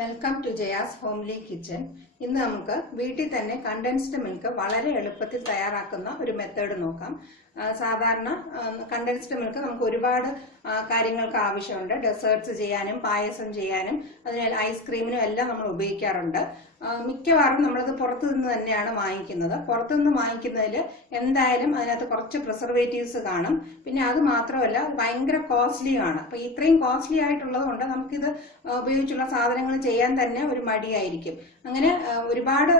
Welcome to Jaya's homely kitchen. ഇന്ന് നമുക്ക് വീട്ടിൽ തന്നെ കണ്ടൻസ്ഡ് മിൽക്ക് വളരെ എളുപ്പത്തിൽ തയ്യാറാക്കുന്ന ഒരു മെത്തേഡ് നോക്കാം. സാധാരണ കണ്ടൻസ്ഡ് മിൽക്ക് നമുക്ക് ഒരുപാട് കാര്യങ്ങൾക്ക് ആവശ്യമുണ്ട്. ഡെസേർട്ട്സ് ചെയ്യാനും പായസം ചെയ്യാനും അതിന് ഐസ്ക്രീമിനും എല്ലാം നമ്മൾ ഉപയോഗിക്കാറുണ്ട്. മിക്കവാറും നമ്മളത് പുറത്തു നിന്ന് തന്നെയാണ് വാങ്ങിക്കുന്നത്. പുറത്തുനിന്ന് വാങ്ങിക്കുന്നതിൽ എന്തായാലും അതിനകത്ത് കുറച്ച് പ്രിസർവേറ്റീവ്സ് കാണും. പിന്നെ അത് മാത്രമല്ല ഭയങ്കര കോസ്റ്റ്ലിയാണ്. അപ്പൊ ഇത്രയും കോസ്റ്റ്ലി ആയിട്ടുള്ളത് കൊണ്ട് നമുക്കിത് ഉപയോഗിച്ചുള്ള സാധനങ്ങൾ ചെയ്യാൻ തന്നെ ഒരു മടിയായിരിക്കും. അങ്ങനെ ഒരുപാട്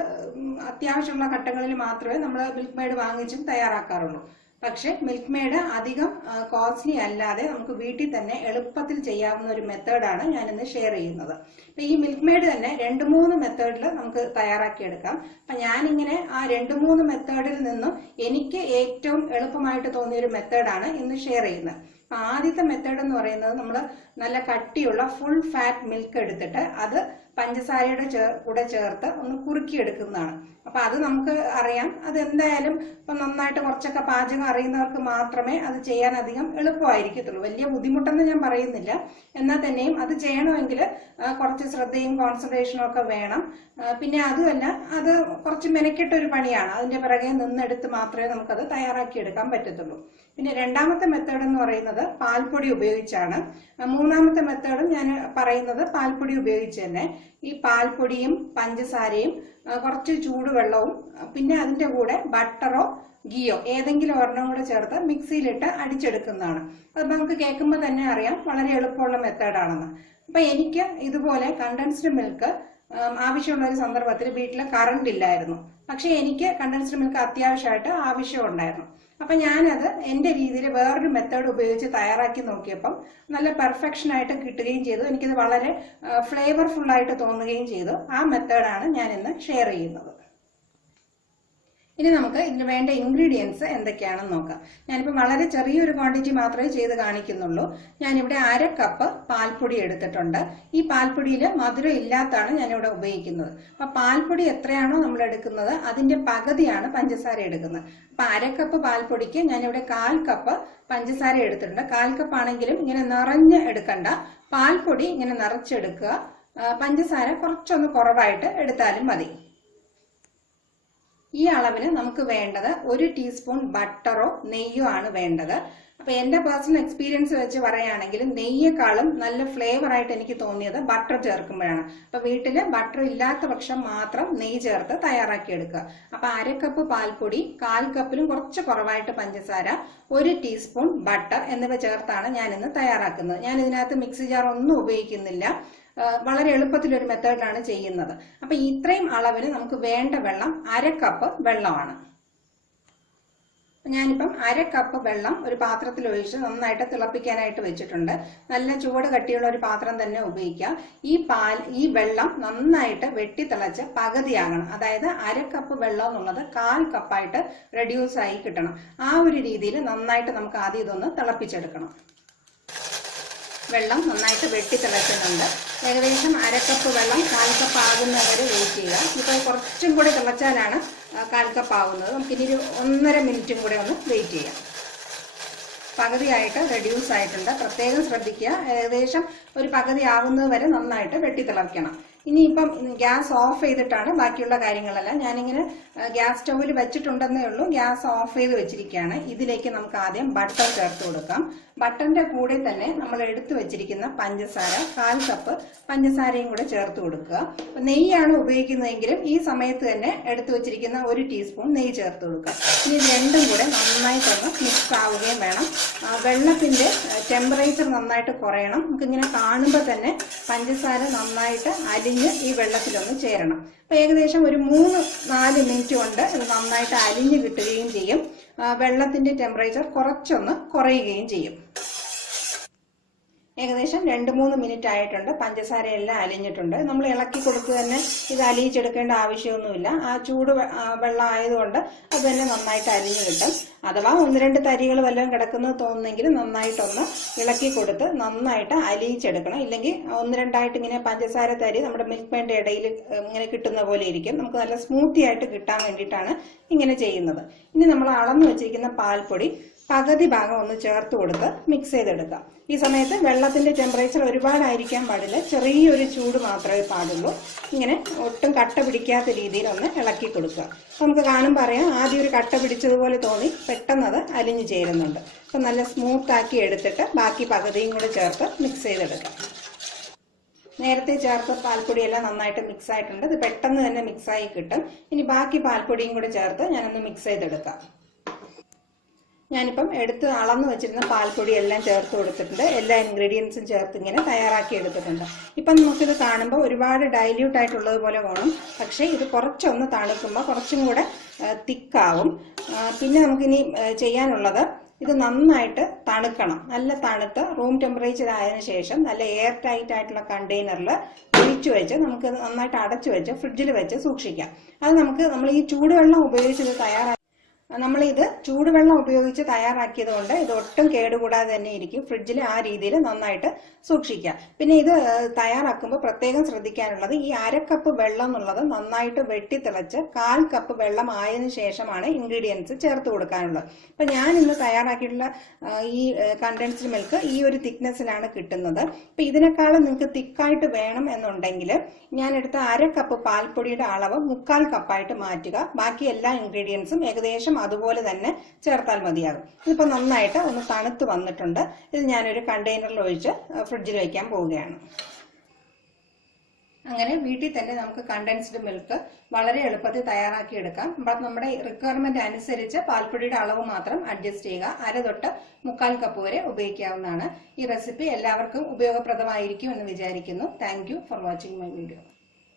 അത്യാവശ്യമുള്ള ഘട്ടങ്ങളിൽ മാത്രമേ നമ്മൾ മിൽക്ക് മെയ്ഡ് വാങ്ങിച്ചും തയ്യാറാക്കാറുള്ളൂ. പക്ഷെ മിൽക്ക് മെയ്ഡ് അധികം കോസ്റ്റ്ലി അല്ലാതെ നമുക്ക് വീട്ടിൽ തന്നെ എളുപ്പത്തിൽ ചെയ്യാവുന്ന ഒരു മെത്തേഡാണ് ഞാനിന്ന് ഷെയർ ചെയ്യുന്നത്. അപ്പൊ ഈ മിൽക്ക് മെയ്ഡ് തന്നെ 2-3 മെത്തേഡിൽ നമുക്ക് തയ്യാറാക്കിയെടുക്കാം. അപ്പൊ ഞാനിങ്ങനെ ആ 2-3 മെത്തേഡിൽ നിന്നും എനിക്ക് ഏറ്റവും എളുപ്പമായിട്ട് തോന്നിയ ഒരു മെത്തേഡാണ് ഇന്ന് ഷെയർ ചെയ്യുന്നത്. അപ്പൊ ആദ്യത്തെ മെത്തേഡ് എന്ന് പറയുന്നത് നമ്മൾ നല്ല കട്ടിയുള്ള ഫുൾ ഫാറ്റ് മിൽക്ക് എടുത്തിട്ട് അത് പഞ്ചസാരയുടെ കൂടെ ചേർത്ത് ഒന്ന് കുറുക്കിയെടുക്കുന്നതാണ്. അപ്പൊ അത് നമുക്ക് അറിയാം, അത് എന്തായാലും ഇപ്പൊ നന്നായിട്ട് കുറച്ചൊക്കെ പാചകം അറിയുന്നവർക്ക് മാത്രമേ അത് ചെയ്യാൻ അധികം എളുപ്പമായിരിക്കത്തുള്ളൂ. വലിയ ബുദ്ധിമുട്ടെന്ന് ഞാൻ പറയുന്നില്ല, എന്നാൽ തന്നെയും അത് ചെയ്യണമെങ്കിൽ കുറച്ച് ശ്രദ്ധയും കോൺസെൻട്രേഷനും ഒക്കെ വേണം. പിന്നെ അതുമല്ല, അത് കുറച്ച് മെനക്കെട്ട ഒരു പണിയാണ്. അതിന്റെ പിറകെ നിന്നെടുത്ത് മാത്രമേ നമുക്കത് തയ്യാറാക്കിയെടുക്കാൻ പറ്റത്തുള്ളൂ. പിന്നെ രണ്ടാമത്തെ മെത്തേഡ് എന്ന് പറയുന്നത് പാൽപ്പൊടി ഉപയോഗിച്ചാണ്. മൂന്നാമത്തെ മെത്തേഡും ഞാൻ പറയുന്നത് പാൽപ്പൊടി ഉപയോഗിച്ച് തന്നെ. ഈ പാൽപ്പൊടിയും പഞ്ചസാരയും കുറച്ച് ചൂടുവെള്ളവും പിന്നെ അതിന്റെ കൂടെ ബട്ടറോ ഗീയോ ഏതെങ്കിലും ഒരെണ്ണം കൂടെ ചേർത്ത് മിക്സിയിലിട്ട് അടിച്ചെടുക്കുന്നതാണ്. അത് നമുക്ക് കേൾക്കുമ്പോൾ തന്നെ അറിയാം വളരെ എളുപ്പമുള്ള മെത്തേഡാണെന്ന്. അപ്പൊ എനിക്ക് ഇതുപോലെ കണ്ടൻസ്ഡ് മിൽക്ക് ആവശ്യമുള്ള ഒരു സന്ദർഭത്തിൽ വീട്ടിൽ കറണ്ട് ഇല്ലായിരുന്നു. പക്ഷെ എനിക്ക് കണ്ടൻസ്ഡ് മിൽക്ക് അത്യാവശ്യമായിട്ട് ആവശ്യമുണ്ടായിരുന്നു. അപ്പൊ ഞാനത് എന്റെ രീതിയിൽ വേറൊരു മെത്തേഡ് ഉപയോഗിച്ച് തയ്യാറാക്കി നോക്കിയപ്പം നല്ല പെർഫെക്ഷൻ ആയിട്ട് കിട്ടുകയും ചെയ്തു. എനിക്കിത് വളരെ ഫ്ലേവർഫുൾ ആയിട്ട് തോന്നുകയും ചെയ്തു. ആ മെത്തേഡാണ് ഞാൻ ഇന്ന് ഷെയർ ചെയ്യുന്നത്. ഇനി നമുക്ക് ഇതിന് വേണ്ട ഇൻഗ്രീഡിയൻസ് എന്തൊക്കെയാണെന്ന് നോക്കാം. ഞാനിപ്പോൾ വളരെ ചെറിയൊരു ക്വാണ്ടിറ്റി മാത്രമേ ചെയ്ത് കാണിക്കുന്നുള്ളൂ. ഞാനിവിടെ 1/2 കപ്പ് പാൽപ്പൊടി എടുത്തിട്ടുണ്ട്. ഈ പാൽപ്പൊടിയിൽ മധുരം ഇല്ലാത്തതാണ് ഞാനിവിടെ ഉപയോഗിക്കുന്നത്. അപ്പൊ പാൽപ്പൊടി എത്രയാണോ നമ്മൾ എടുക്കുന്നത് അതിന്റെ പകുതിയാണ് പഞ്ചസാര എടുക്കുന്നത്. അപ്പൊ 1/2 കപ്പ് പാൽപ്പൊടിക്ക് ഞാനിവിടെ 1/4 കപ്പ് പഞ്ചസാര എടുത്തിട്ടുണ്ട്. 1/4 കപ്പ് ആണെങ്കിലും ഇങ്ങനെ നിറഞ്ഞ് എടുക്കണ്ട, പാൽപ്പൊടി ഇങ്ങനെ നിറച്ചെടുക്കുക. പഞ്ചസാര കുറച്ചൊന്ന് കുറവായിട്ട് എടുത്താലും മതി. ഈ അളവിന് നമുക്ക് വേണ്ടത് 1 ടീസ്പൂൺ ബട്ടറോ നെയ്യോ ആണ് വേണ്ടത്. അപ്പൊ എന്റെ പേഴ്സണൽ എക്സ്പീരിയൻസ് വെച്ച് പറയുകയാണെങ്കിൽ നെയ്യേക്കാളും നല്ല ഫ്ലേവർ ആയിട്ട് എനിക്ക് തോന്നിയത് ബട്ടർ ചേർക്കുമ്പോഴാണ്. അപ്പൊ വീട്ടില് ബട്ടർ ഇല്ലാത്ത പക്ഷം മാത്രം നെയ്യ് ചേർത്ത് തയ്യാറാക്കി എടുക്കുക. അപ്പൊ 1/2 കപ്പ് പാൽപ്പൊടി, 1/4 കപ്പിലും കുറച്ച് കുറവായിട്ട് പഞ്ചസാര, 1 ടീസ്പൂൺ ബട്ടർ എന്നിവ ചേർത്താണ് ഞാൻ ഇന്ന് തയ്യാറാക്കുന്നത്. ഞാൻ ഇതിനകത്ത് മിക്സി ജാർ ഒന്നും ഉപയോഗിക്കുന്നില്ല. വളരെ എളുപ്പത്തിലൊരു മെത്തേഡിലാണ് ചെയ്യുന്നത്. അപ്പൊ ഇത്രയും അളവിന് നമുക്ക് വേണ്ട വെള്ളം 1/2 കപ്പ് വെള്ളമാണ്. ഞാനിപ്പം 1/2 കപ്പ് വെള്ളം ഒരു പാത്രത്തിൽ ഒഴിച്ച് നന്നായിട്ട് തിളപ്പിക്കാനായിട്ട് വെച്ചിട്ടുണ്ട്. നല്ല ചൂട് കട്ടിയുള്ള ഒരു പാത്രം തന്നെ ഉപയോഗിക്കുക. ഈ വെള്ളം നന്നായിട്ട് വെട്ടി തിളച്ച് പകുതിയാകണം. അതായത് 1/2 കപ്പ് വെള്ളം എന്നുള്ളത് 1/4 കപ്പായിട്ട് റെഡ്യൂസ് ആയി കിട്ടണം. ആ ഒരു രീതിയിൽ നന്നായിട്ട് നമുക്ക് ആദ്യം ഇതൊന്ന് തിളപ്പിച്ചെടുക്കണം. വെള്ളം നന്നായിട്ട് വെട്ടി തിളയ്ക്കുന്നുണ്ട്. ഏകദേശം 1/2 കപ്പ് വെള്ളം 1/4 കപ്പ് ആകുന്നവരെ വെയിറ്റ് ചെയ്യുക. ഇപ്പോൾ കുറച്ചും കൂടി തിളച്ചാലാണ് 1/4 കപ്പ് ആകുന്നത്. നമുക്കിനി ഒരു 1.5 മിനിറ്റും കൂടെ ഒന്ന് വെയിറ്റ് ചെയ്യാം. പകുതിയായിട്ട് റെഡ്യൂസ് ആയിട്ടുണ്ട്. പ്രത്യേകം ശ്രദ്ധിക്കുക, ഏകദേശം ഒരു പകുതി ആകുന്നത് വരെ നന്നായിട്ട് വെട്ടി തിളയ്ക്കണം. ഇനിയിപ്പം ഗ്യാസ് ഓഫ് ചെയ്തിട്ടാണ് ബാക്കിയുള്ള കാര്യങ്ങളെല്ലാം. ഞാനിങ്ങനെ ഗ്യാസ് സ്റ്റൗവിൽ വെച്ചിട്ടുണ്ടെന്നേ ഉള്ളൂ. ഗ്യാസ് ഓഫ് ചെയ്ത് വെച്ചിരിക്കുകയാണ്. ഇതിലേക്ക് നമുക്ക് ആദ്യം ബട്ടർ ചേർത്ത് കൊടുക്കാം. ബട്ടറിന്റെ കൂടെ തന്നെ നമ്മൾ എടുത്തു വെച്ചിരിക്കുന്ന പഞ്ചസാര, 1/4 കപ്പ് പഞ്ചസാരയും കൂടെ ചേർത്ത് കൊടുക്കുക. നെയ്യാണ് ഉപയോഗിക്കുന്നതെങ്കിലും ഈ സമയത്ത് തന്നെ എടുത്തു വെച്ചിരിക്കുന്ന 1 ടീസ്പൂൺ നെയ്യ് ചേർത്ത് കൊടുക്കുക. ഇനി രണ്ടും കൂടെ നന്നായിട്ടൊന്ന് മിക്സ് ആവുകയും വേണം. വെള്ളത്തിന്റെ ടെമ്പറേച്ചർ നന്നായിട്ട് കുറയണം. നമുക്കിങ്ങനെ കാണുമ്പോൾ തന്നെ പഞ്ചസാര നന്നായിട്ട് അലിഞ്ഞ് ഈ വെള്ളത്തിലൊന്ന് ചേരണം. അപ്പൊ ഏകദേശം ഒരു 3-4 മിനിറ്റ് കൊണ്ട് ഇത് നന്നായിട്ട് അലിഞ്ഞ് കിട്ടുകയും ചെയ്യും. വെള്ളത്തിന്റെ ടെമ്പറേച്ചർ കുറച്ചൊന്ന് കുറയുകയും ചെയ്യും. ഏകദേശം 2-3 മിനിറ്റ് ആയിട്ടുണ്ട്. പഞ്ചസാര എല്ലാം അലിഞ്ഞിട്ടുണ്ട്. നമ്മൾ ഇളക്കി കൊടുത്ത് തന്നെ ഇത് അലിയിച്ചെടുക്കേണ്ട ആവശ്യമൊന്നുമില്ല. ആ ചൂട് വെള്ളം ആയതുകൊണ്ട് അത് തന്നെ നന്നായിട്ട് അലിഞ്ഞു കിട്ടും. അഥവാ 1-2 തരികൾ വല്ലതും കിടക്കുന്നത് തോന്നുന്നെങ്കിൽ നന്നായിട്ടൊന്ന് ഇളക്കി കൊടുത്ത് നന്നായിട്ട് അലിയിച്ചെടുക്കണം. ഇല്ലെങ്കിൽ 1-2 ഇങ്ങനെ പഞ്ചസാര തരി നമ്മുടെ മിൽക്ക് മെയ്ഡിന്റെ ഇടയിൽ ഇങ്ങനെ കിട്ടുന്ന പോലെ ഇരിക്കും. നമുക്ക് നല്ല സ്മൂത്തി ആയിട്ട് കിട്ടാൻ വേണ്ടിയിട്ടാണ് ഇങ്ങനെ ചെയ്യുന്നത്. ഇനി നമ്മൾ അളന്നു വെച്ചിരിക്കുന്ന പാൽപ്പൊടി പകുതി ഭാഗം ഒന്ന് ചേർത്ത് കൊടുത്ത് മിക്സ് ചെയ്തെടുക്കാം. ഈ സമയത്ത് വെള്ളത്തിന്റെ ടെമ്പറേച്ചർ ഒരുപാടായിരിക്കാൻ പാടില്ല, ചെറിയൊരു ചൂട് മാത്രമേ പാടുള്ളൂ. ഇങ്ങനെ ഒട്ടും കട്ട പിടിക്കാത്ത രീതിയിൽ ഒന്ന് ഇളക്കി കൊടുക്കുക. നമുക്ക് കാണുമ്പോൾ അറിയാം, ആദ്യം ഒരു കട്ട പിടിച്ചതുപോലെ തോന്നി, പെട്ടെന്ന് അത് അലിഞ്ഞു ചേരുന്നുണ്ട്. അപ്പം നല്ല സ്മൂത്ത് ആക്കി എടുത്തിട്ട് ബാക്കി പകുതിയും കൂടെ ചേർത്ത് മിക്സ് ചെയ്തെടുക്കാം. നേരത്തെ ചേർത്ത പാൽപ്പൊടിയെല്ലാം നന്നായിട്ട് മിക്സ് ആയിട്ടുണ്ട്. ഇത് പെട്ടെന്ന് തന്നെ മിക്സായി കിട്ടും. ഇനി ബാക്കി പാൽപ്പൊടിയും കൂടെ ചേർത്ത് ഞാനൊന്ന് മിക്സ് ചെയ്തെടുക്കാം. ഞാനിപ്പം എടുത്ത് അളന്ന് വെച്ചിരുന്ന പാൽപ്പൊടി എല്ലാം ചേർത്ത് കൊടുത്തിട്ടുണ്ട്. എല്ലാ ഇൻഗ്രീഡിയൻസും ചേർത്ത് ഇങ്ങനെ തയ്യാറാക്കി എടുത്തിട്ടുണ്ട്. ഇപ്പം നമുക്കിത് കാണുമ്പോൾ ഒരുപാട് ഡൈല്യൂട്ട് ആയിട്ടുള്ളത് പോലെ തോന്നും, പക്ഷേ ഇത് കുറച്ചൊന്ന് തണുക്കുമ്പോൾ കുറച്ചും കൂടെ തിക്കാവും. പിന്നെ നമുക്കിനി ചെയ്യാനുള്ളത്, ഇത് നന്നായിട്ട് തണുക്കണം. നല്ല തണുത്ത് റൂം ടെമ്പറേച്ചർ ആയതിനു ശേഷം നല്ല എയർ ടൈറ്റ് ആയിട്ടുള്ള കണ്ടെയ്നറിൽ ഒഴിച്ചു വെച്ച് നമുക്ക് നന്നായിട്ട് അടച്ചു വെച്ച് ഫ്രിഡ്ജിൽ വെച്ച് സൂക്ഷിക്കാം. അത് നമ്മൾ ഈ ചൂടുവെള്ളം ഉപയോഗിച്ചത് നമ്മളിത് ചൂടുവെള്ളം ഉപയോഗിച്ച് തയ്യാറാക്കിയത് കൊണ്ട് ഇത് ഒട്ടും കേടുകൂടാതെ തന്നെ ഇരിക്കും. ഫ്രിഡ്ജിൽ ആ രീതിയിൽ നന്നായിട്ട് സൂക്ഷിക്കുക. പിന്നെ ഇത് തയ്യാറാക്കുമ്പോൾ പ്രത്യേകം ശ്രദ്ധിക്കാനുള്ളത്, ഈ 1/2 കപ്പ് വെള്ളം എന്നുള്ളത് നന്നായിട്ട് വെട്ടിത്തിളച്ച് 1/4 കപ്പ് വെള്ളം ആയതിനു ശേഷമാണ് ഇൻഗ്രീഡിയൻസ് ചേർത്ത് കൊടുക്കാനുള്ളത്. അപ്പൊ ഞാൻ ഇന്ന് തയ്യാറാക്കിയിട്ടുള്ള ഈ കണ്ടൻസ്ഡ് മിൽക്ക് ഈ ഒരു തിക്നെസ്സിലാണ് കിട്ടുന്നത്. അപ്പൊ ഇതിനേക്കാളും നിങ്ങൾക്ക് തിക്കായിട്ട് വേണം എന്നുണ്ടെങ്കിൽ ഞാൻ എടുത്ത 1/2 കപ്പ് പാൽപ്പൊടിയുടെ അളവ് 3/4 കപ്പായിട്ട് മാറ്റുക. ബാക്കി എല്ലാ ഇൻഗ്രീഡിയൻസും ഏകദേശം അതുപോലെ തന്നെ ചേർത്താൽ മതിയാകും. ഇതിപ്പോൾ നന്നായിട്ട് ഒന്ന് തണുത്ത് വന്നിട്ടുണ്ട്. ഇത് ഞാനൊരു കണ്ടെയ്നറിൽ ഒഴിച്ച് ഫ്രിഡ്ജിൽ വയ്ക്കാൻ പോവുകയാണ്. അങ്ങനെ വീട്ടിൽ തന്നെ നമുക്ക് കണ്ടൻസ്ഡ് മിൽക്ക് വളരെ എളുപ്പത്തിൽ തയ്യാറാക്കിയെടുക്കാം. നമ്മുടെ റിക്വയർമെന്റ് അനുസരിച്ച് പാൽപ്പൊടിയുടെ അളവ് മാത്രം അഡ്ജസ്റ്റ് ചെയ്യുക. 1/2 തൊട്ട് 3/4 കപ്പ് വരെ ഉപയോഗിക്കാവുന്നതാണ്. ഈ റെസിപ്പി എല്ലാവർക്കും ഉപയോഗപ്രദമായിരിക്കും എന്ന് വിചാരിക്കുന്നു. Thank you for watching my video.